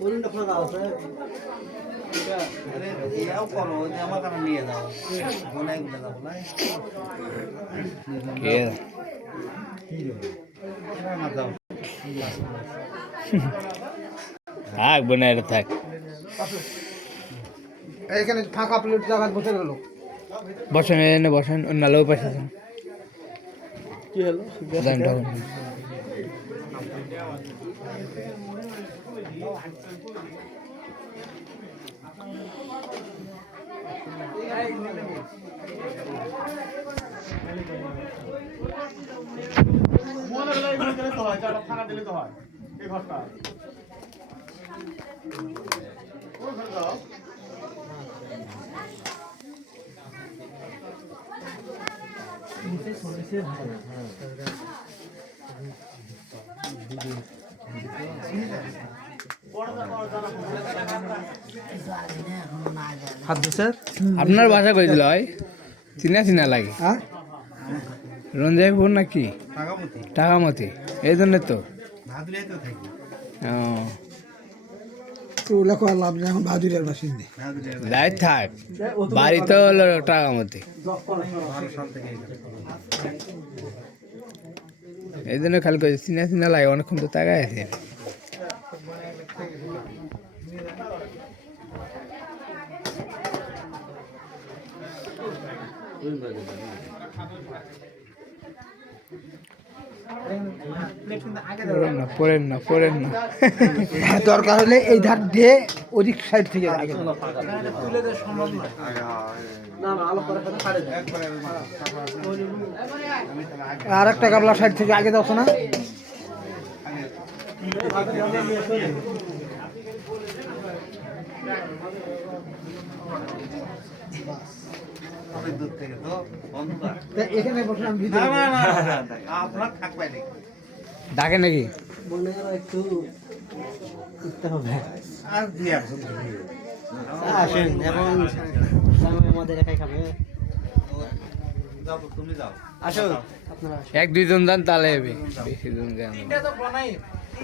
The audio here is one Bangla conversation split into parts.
ওরুনটা ফাঁকা আছে আরে ইয়াও করো যে আমার কাছে নিয়ে যাও গোনাই গুলো যাবো না কে না যাও থাক বনাই থাক এখানে ফাঁকা প্লেট জায়গা বসে গেল বসেন এনে বসেন অন্য লোক পাশে কি হলো দামটা আপনার বাসা কই দিল হয় চিনা চিনা লাগে হ্যাঁ রঞ্জাইপুর নাকি টাকামতি এই জন্য তো লাভ নেই এখন বাহাদুরের বাসিন্দে লাইট থাক বাড়িতে হলো টাকামতি এই জন্য খালি কই চিনা চিনা লাগে অনেকক্ষণ তো তাকায় আছে পড়েন না দরকার হলে এই ধার দিয়ে ওদিক সাইড থেকে আর একটা গাবলা সাইড থেকে আগে যাচ্ছ না এখানে বসলাম ডাকে নাকি একটু করতে হবে আসেন এখন আমাদের একাই খাবে তুমি যাও আসো এক দুইজন যান তাহলে হবে বেশি জন যান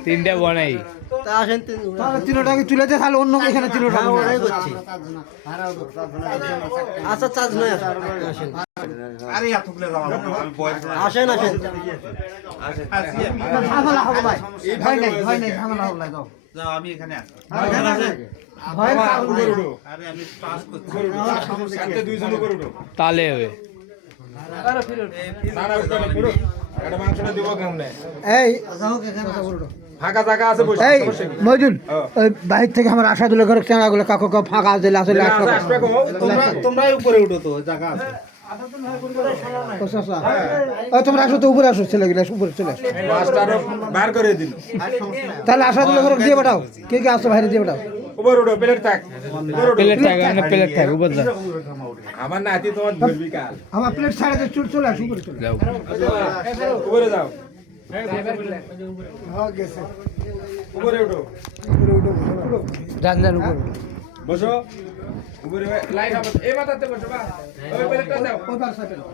তিনটা বনাই তা আসেন তিনটাকে চুলেতে তাহলে অন্য এখানে তিনটা ওরাই করছি আচ্ছা চার্জ নয় আসেন আরে এতগুলো আসেন আসেন ঝামেলা হবে ভাই ভয় নেই ঝামেলা হবে যাও যাও আমি এখানে আছি ভয় আরে আমি পাস করছি সাথে দুইজন উপর উঠো তাহলে হবে আরে ফিরো এটা মাংসটা দিব কেমনে এই যাও এখানে উঠো ফাঁকা জায়গা আছে বসে সমস্যা কি মইদুল ওই বাইরে থেকে আমার আশা দিলে করে চাঁড়াগুলো কাকু কাকু ফাঁকা দিলে আসলে তোমরাই উপরে উঠো তো জায়গা আছে তোমরা আসো তো উপরে আসো ছেলেগুলো উপরে চলে আসো বার করে দিল তাহলে আশা দিলে করে দিয়ে পাঠাও কে কে আসো বাইরে দিয়ে পাঠাও উপরে উঠো প্লেট থাক উপর যা আমার নাতি তোমার ধরবি কাল আমার প্লেট ছাড়া তো চলে আসো উপরে চলে যাও উপরে যাও উপরে উঠো জান উপর বসো উপরে লাইট হবে এই মাথাতে বসো বা ওই প্লেটটা দাও ওই পাশে দাও